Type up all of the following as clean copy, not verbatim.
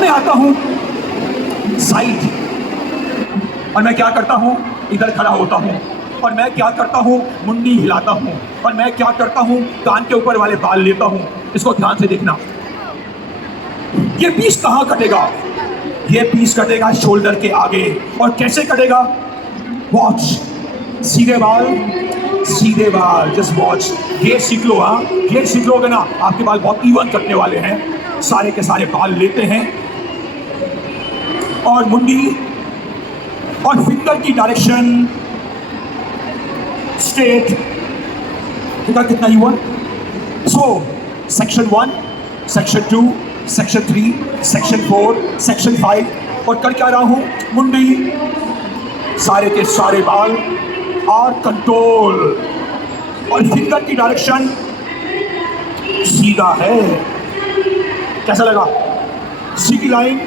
मैं आता हूं साइड, और मैं क्या करता हूं, इधर खड़ा होता हूं, और मैं क्या करता हूं, मुंडी हिलाता हूं, और मैं क्या करता हूं, कान के ऊपर वाले बाल लेता हूं। इसको ध्यान से देखना। ये पीस कहां कटेगा? ये पीस कटेगा शोल्डर के आगे। और कैसे कटेगा? वॉच, सीधे बाल, सीधे बाल, जस्ट वॉच। ये सीख लो। हाँ, ये सीख लोगे ना, आपके बाल बहुत इवन कटने वाले हैं। सारे के सारे बाल लेते हैं, और मुंडी और फिंगर की डायरेक्शन स्ट्रेट। कितना even. So section 1, section 2, section 3, section 4, section 5। और कर क्या रहा हूं? मुंडी, सारे के सारे बाल और कंट्रोल, और फिंगर की डायरेक्शन सीधा है। कैसा लगा? सीधी लाइन,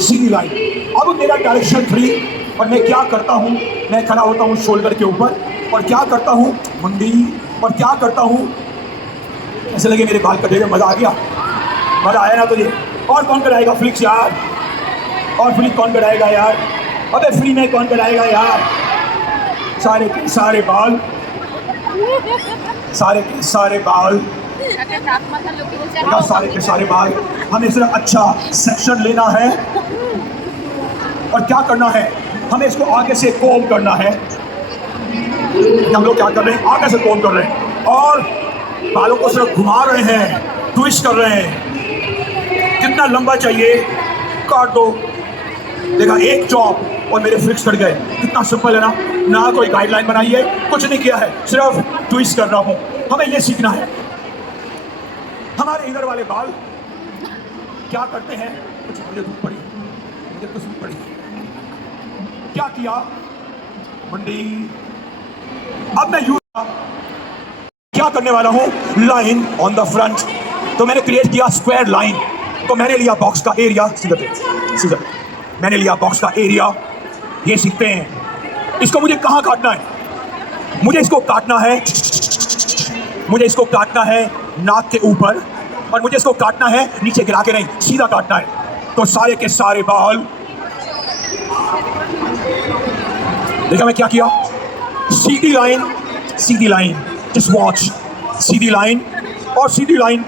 सीधी लाइन। अब मेरा डायरेक्शन 3, और मैं क्या करता हूं, मैं खड़ा होता हूं शोल्डर के ऊपर, और क्या करता हूं, मुंडी, और क्या करता हूं। ऐसे लगे मेरे बाल कटे हुए, मजा आ गया? मजा आया ना तुझे? और कौन कराएगा फ्लिक्स यार? और फ्लिक कौन कराएगा यार? अबे फ्री में कौन कराएगा यार? सारे के सारे बाल, सारे के सारे बाल, सारे के सारे बाल। हमें सिर्फ अच्छा सेक्शन लेना है, और क्या करना है, हमें इसको आगे से कोम करना है। हम लोग क्या कर रहे हैं? आगे से कोम कर रहे हैं, और बालों को सिर्फ घुमा रहे हैं, ट्विस्ट कर रहे हैं। कितना लंबा चाहिए, काट दो। देखा, एक चॉप और मेरे फ्लिक्स कट गए। कितना सिंपल है ना? ना कोई गाइडलाइन बनाई है, कुछ नहीं किया है, सिर्फ ट्विस्ट कर रहा हूं। हमें यह सीखना है। हमारे इधर वाले बाल क्या करते हैं? कुछ मुझे धूप पड़ी, मुझे कुछ धूप पड़ी। क्या किया? मंडी। अब मैं क्या करने वाला हूं? Line on the front. तो मैंने क्रिएट किया स्क्वायर लाइन। तो मैंने लिया बॉक्स का एरिया, सीधा मैंने लिया बॉक्स का एरिया। ये सीखते हैं। इसको मुझे कहां काटना है? मुझे इसको काटना है, मुझे इसको काटना है नाक के ऊपर, और मुझे इसको काटना है नीचे गिरा के नहीं, सीधा काटना है। तो सारे के सारे बाल, देखा मैं क्या किया? सीधी लाइन, सीधी लाइन, जस्ट वॉच। सीधी लाइन और सीधी लाइन,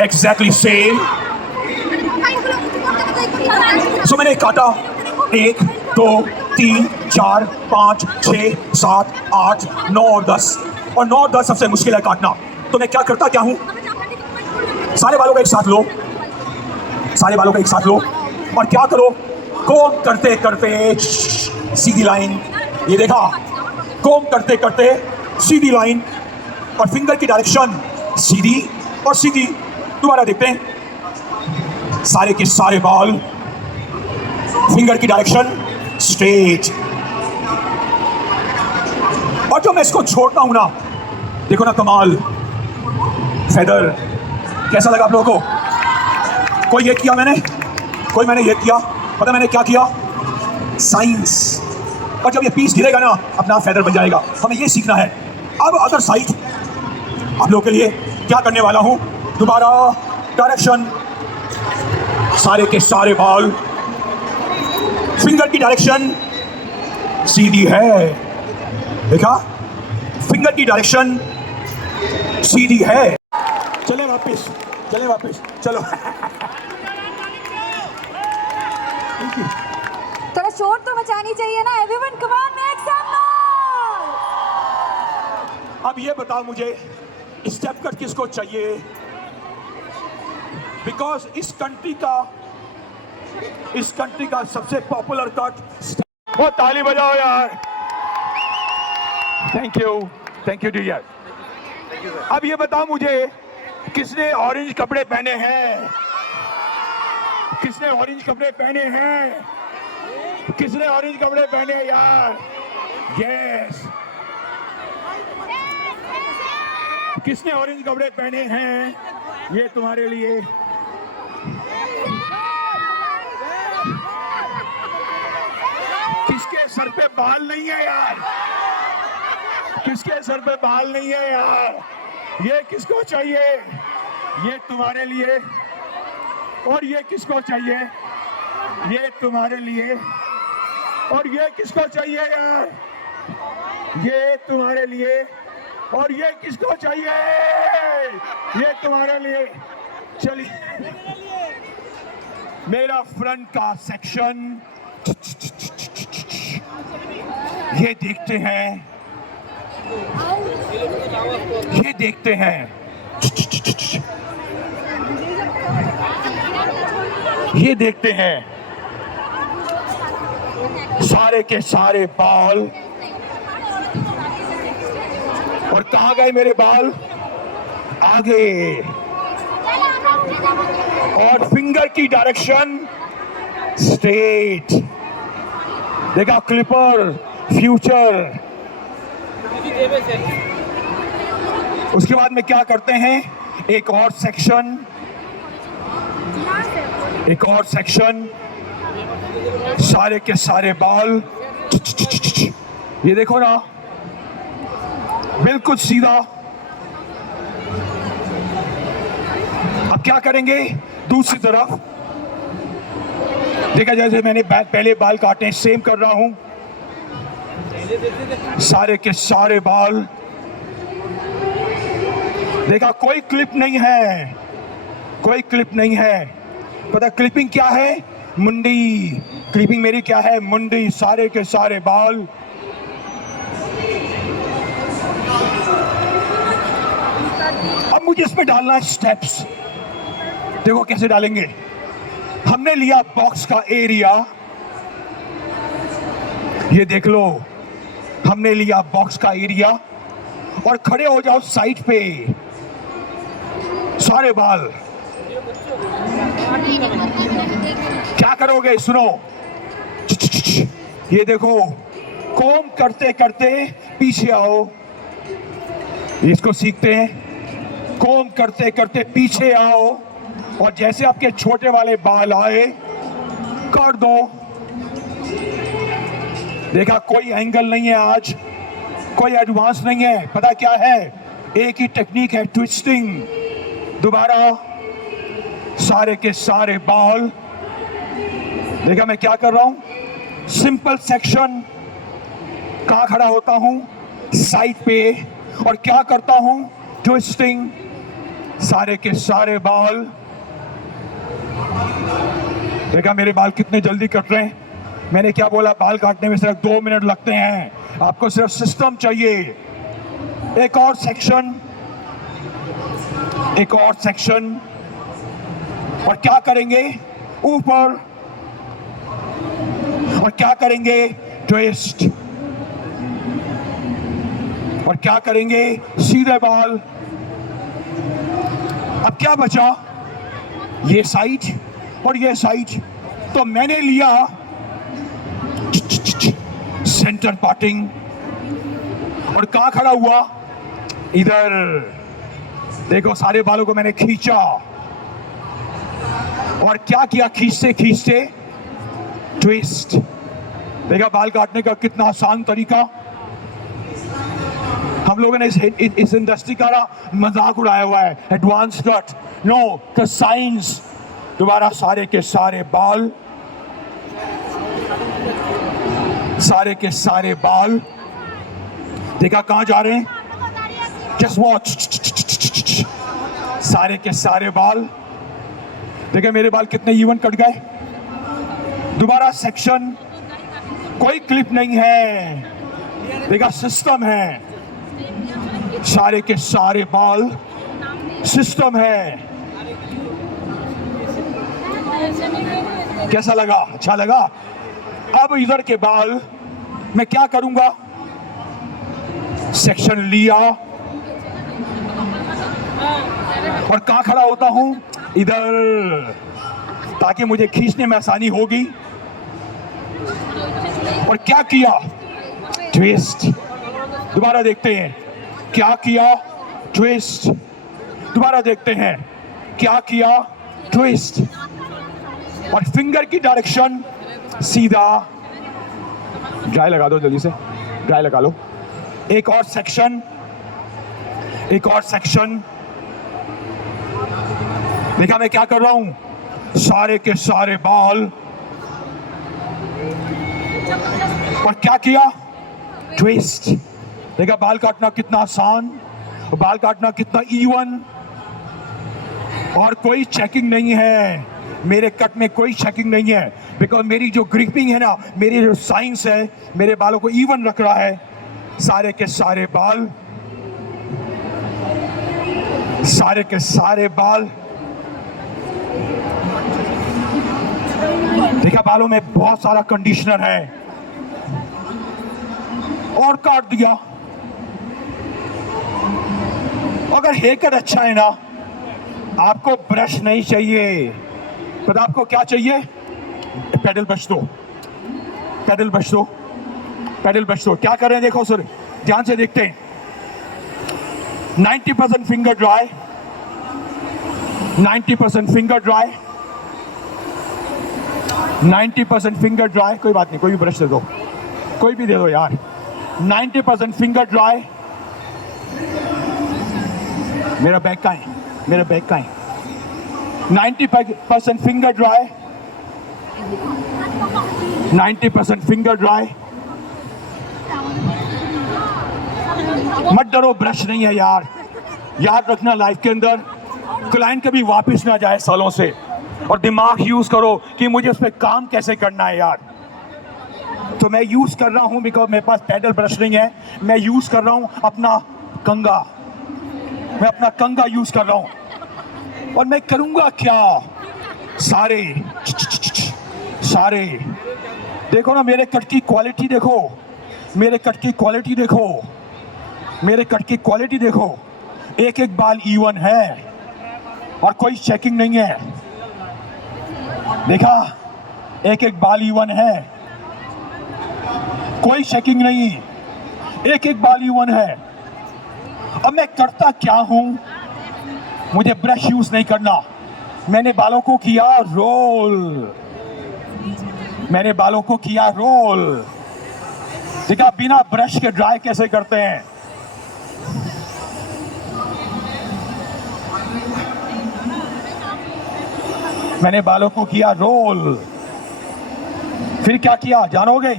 एग्जैक्टली सेम। सो मैंने काटा 1, 2, 3, 4, 5, 6, 7, 8, 9 और 10। और 9 और 10 सबसे मुश्किल है काटना। तो मैं क्या करता क्या हूं? सारे बालों को एक साथ लो, सारे बालों को एक साथ लो, और क्या करो? कोम करते करते सीधी लाइन। ये देखा, कोम करते करते सीधी लाइन, और फिंगर की डायरेक्शन सीधी और सीधी। दोबारा देखते हैं। सारे के सारे बाल, फिंगर की डायरेक्शन स्ट्रेट। और जो मैं इसको छोड़ता हूं ना, देखो ना कमाल, फेदर। कैसा लगा आप लोगों को? कोई ये किया मैंने, कोई मैंने ये किया। पता मैंने क्या किया? साइंस। और जब ये पीस गिरेगा ना, अपना फेदर बन जाएगा। हमें ये सीखना है। अब अदर साइड आप लोगों के लिए क्या करने वाला हूं? दोबारा डायरेक्शन, सारे के सारे बाल, फिंगर की डायरेक्शन सीधी है। देखा, फिंगर की डायरेक्शन सीधी है। चले वापस, चले वापस, चलो। थोड़ा शोर तो मचानी चाहिए ना। Everyone come on, make some noise. अब ये बताओ मुझे, स्टेप कट किसको चाहिए? बिकॉज इस कंट्री का सबसे पॉपुलर कट। वो ताली बजाओ यार। Thank you dear. अब ये बताओ मुझे, किसने ऑरेंज कपड़े पहने हैं? किसने ऑरेंज कपड़े पहने हैं? किसने ऑरेंज कपड़े पहने यार? यस। किसने ऑरेंज कपड़े पहने हैं? ये तुम्हारे लिए। किसके सर पे बाल नहीं है यार? किसके सर पे बाल नहीं है यार? ये किसको चाहिए? ये तुम्हारे लिए। और ये किसको चाहिए? ये तुम्हारे लिए। और ये किसको चाहिए यार? ये तुम्हारे लिए। और ये किसको चाहिए? ये तुम्हारे लिए। चलिए, मेरा फ्रंट का सेक्शन ये देखते हैं, ये देखते हैं, ये देखते हैं। सारे के सारे बाल। और कहाँ गए मेरे बाल? आगे। और फिंगर की डायरेक्शन स्ट्रेट। देखा, क्लिपर, फ्यूचर। उसके बाद में क्या करते हैं? एक और सेक्शन, एक और सेक्शन। सारे के सारे बाल। ये देखो ना, बिल्कुल सीधा। अब क्या करेंगे? दूसरी तरफ देखा, जैसे मैंने पहले बाल काटे, सेम कर रहा हूं। सारे के सारे बाल। देखा, कोई क्लिप नहीं है, कोई क्लिप नहीं है। पता क्लिपिंग क्या है? मुंडी। क्लिपिंग मेरी क्या है? मुंडी। सारे के सारे बाल। अब मुझे इसमें डालना है स्टेप्स। देखो कैसे डालेंगे। हमने लिया बॉक्स का एरिया, ये देख लो, हमने लिया बॉक्स का एरिया। और खड़े हो जाओ साइड पे, सारे बाल। क्या करोगे? सुनो, ये देखो, कोम करते करते पीछे आओ। इसको सीखते हैं। कोम करते करते पीछे आओ, और जैसे आपके छोटे वाले बाल आए, कर दो। देखा, कोई एंगल नहीं है आज, कोई एडवांस नहीं है। पता क्या है? एक ही टेक्निक है, ट्विस्टिंग। दोबारा सारे के सारे बाल। देखा मैं क्या कर रहा हूं? Simple section. कहां खड़ा होता हूं? साइड पे। और क्या करता हूं? ट्विस्टिंग। सारे के सारे बाल। देखा मेरे बाल कितने जल्दी कट रहे हैं। मैंने क्या बोला? बाल काटने में सिर्फ 2 मिनट लगते हैं। आपको सिर्फ सिस्टम चाहिए। एक और सेक्शन, एक और सेक्शन। और क्या करेंगे? ऊपर। और क्या करेंगे? ट्विस्ट। और क्या करेंगे? सीधे बाल। अब क्या बचा? ये साइड और ये साइड। तो मैंने लिया सेंटर पार्टिंग। और कहां खड़ा हुआ? इधर। देखो, सारे बालों को मैंने खींचा। और क्या किया? खींचते खींचते ट्विस्ट। देखा बाल काटने का कितना आसान तरीका। हम लोगों ने इस इंडस्ट्री का ना मजाक उड़ाया हुआ है, advance cut. No, the science. दोबारा सारे के सारे बाल, सारे के सारे बाल। देखा कहां जा रहे हैं? Just watch. सारे के सारे बाल। देखा मेरे बाल कितने इवन कट गए। दोबारा सेक्शन। कोई क्लिप नहीं है। देखा सिस्टम है। सारे के सारे बाल, सिस्टम है। कैसा लगा? अच्छा लगा? अब इधर के बाल मैं क्या करूंगा? सेक्शन लिया और कहां खड़ा होता हूं? इधर, ताकि मुझे खींचने में आसानी होगी। और क्या किया? ट्विस्ट। दोबारा देखते हैं क्या किया? ट्विस्ट। दोबारा देखते हैं क्या किया? ट्विस्ट। और फिंगर की डायरेक्शन सीधा। ड्राई लगा दो जल्दी से, ड्राई लगा लो। एक और सेक्शन, एक और सेक्शन। देखा मैं क्या कर रहा हूं? सारे के सारे बाल। और क्या किया? ट्विस्ट। देखा बाल काटना कितना आसान, बाल काटना कितना इवन, और कोई चेकिंग नहीं है। मेरे कट में कोई चेकिंग नहीं है, बिकॉज मेरी जो ग्रिपिंग है ना, मेरी जो साइंस है, मेरे बालों को इवन रख रहा है। सारे के सारे बाल, सारे के सारे बाल। देखा बालों में बहुत सारा कंडीशनर है, और काट दिया। अगर हेयर कट अच्छा है ना, आपको ब्रश नहीं चाहिए, पर आपको क्या चाहिए? पेडल ब्रश दो, पेडल ब्रश दो, पेडल ब्रश दो। क्या कर रहे हैं देखो सर, ध्यान से देखते हैं। 90% finger dry, 90% finger dry, 90% finger dry. कोई बात नहीं, कोई भी ब्रश दे दो, कोई भी दे दो यार। 90% फिंगर ड्राई। मेरा बैग का है, मेरा बैग का है। 90% फिंगर ड्राई, 90% फिंगर ड्राई। मत डरो, ब्रश नहीं है यार। याद रखना लाइफ के अंदर क्लाइंट कभी वापस ना जाए सालों से, और दिमाग यूज करो कि मुझे उस पर काम कैसे करना है यार। तो मैं यूज कर रहा हूं, बिकॉज मेरे पास पैडल ब्रश नहीं है। मैं यूज कर रहा हूं अपना कंगा, मैं अपना कंगा यूज कर रहा हूं। और मैं करूंगा क्या? सारे सारे देखो ना, मेरे कट की क्वालिटी देखो, मेरे कट की क्वालिटी देखो, मेरे कट की क्वालिटी देखो। एक एक बाल इवन है और कोई चेकिंग नहीं है। देखा, एक एक बाल इवन है, कोई चेकिंग नहीं, एक एक बाल इवन है। अब मैं करता क्या हूं? मुझे ब्रश यूज नहीं करना। मैंने बालों को किया रोल, मैंने बालों को किया रोल। देखा बिना ब्रश के ड्राई कैसे करते हैं। मैंने बालों को किया रोल। फिर क्या किया जानोगे?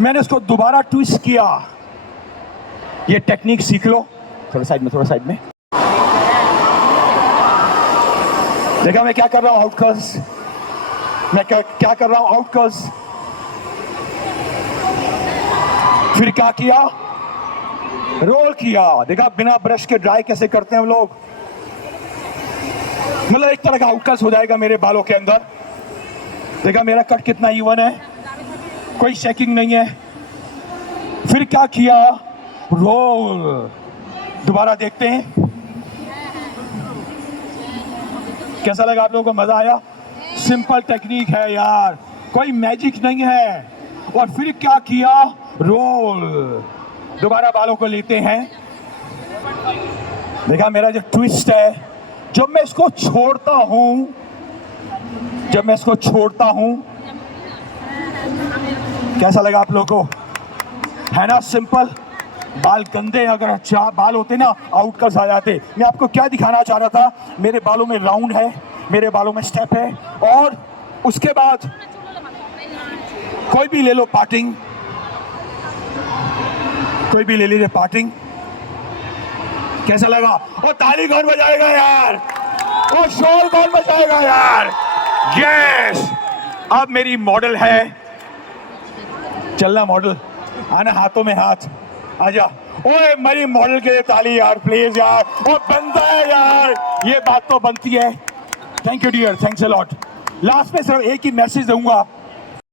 मैंने उसको दोबारा ट्विस्ट किया। ये टेक्निक सीख लो। थोड़ा साइड में, थोड़ा साइड में। देखा मैं क्या कर रहा हूं? आउटकर्स। मैं क्या कर रहा हूं? आउटकर्स। फिर क्या किया? रोल किया। देखा बिना ब्रश के ड्राई कैसे करते हैं हम लोग। मतलब एक तरह का आउटकर्स हो जाएगा मेरे बालों के अंदर। देखा मेरा कट कितना इवन है, कोई शेकिंग नहीं है। फिर क्या किया? रोल। दोबारा देखते हैं कैसा लगा आप लोगों को। मजा आया? सिंपल टेक्निक है यार, कोई मैजिक नहीं है। और फिर क्या किया? रोल। दोबारा बालों को लेते हैं। देखा मेरा जो ट्विस्ट है, जब मैं इसको छोड़ता हूं, जब मैं इसको छोड़ता हूं, कैसा लगा आप लोगों को? है ना सिंपल। बाल गंदे अगर अच्छा बाल होते ना, आउटकर्स आ जाते। मैं आपको क्या दिखाना चाह रहा था, मेरे बालों में राउंड है, मेरे बालों में स्टेप है। और उसके बाद कोई भी ले लो पार्टिंग, कोई भी ले लीजिए पार्टिंग। कैसा लगा? और ताली कौन बजाएगा यार? और शोर कौन बजाएगा यार? यस। अब मेरी मॉडल है, चलना मॉडल, आना हाथों में हाथ, आजा। ओए मेरी मॉडल के लिए ताली यार प्लीज यार। वो बनता है यार, ये बात तो बनती है। Thank you dear, thanks a lot. Last में सिर्फ एक ही मैसेज दूंगा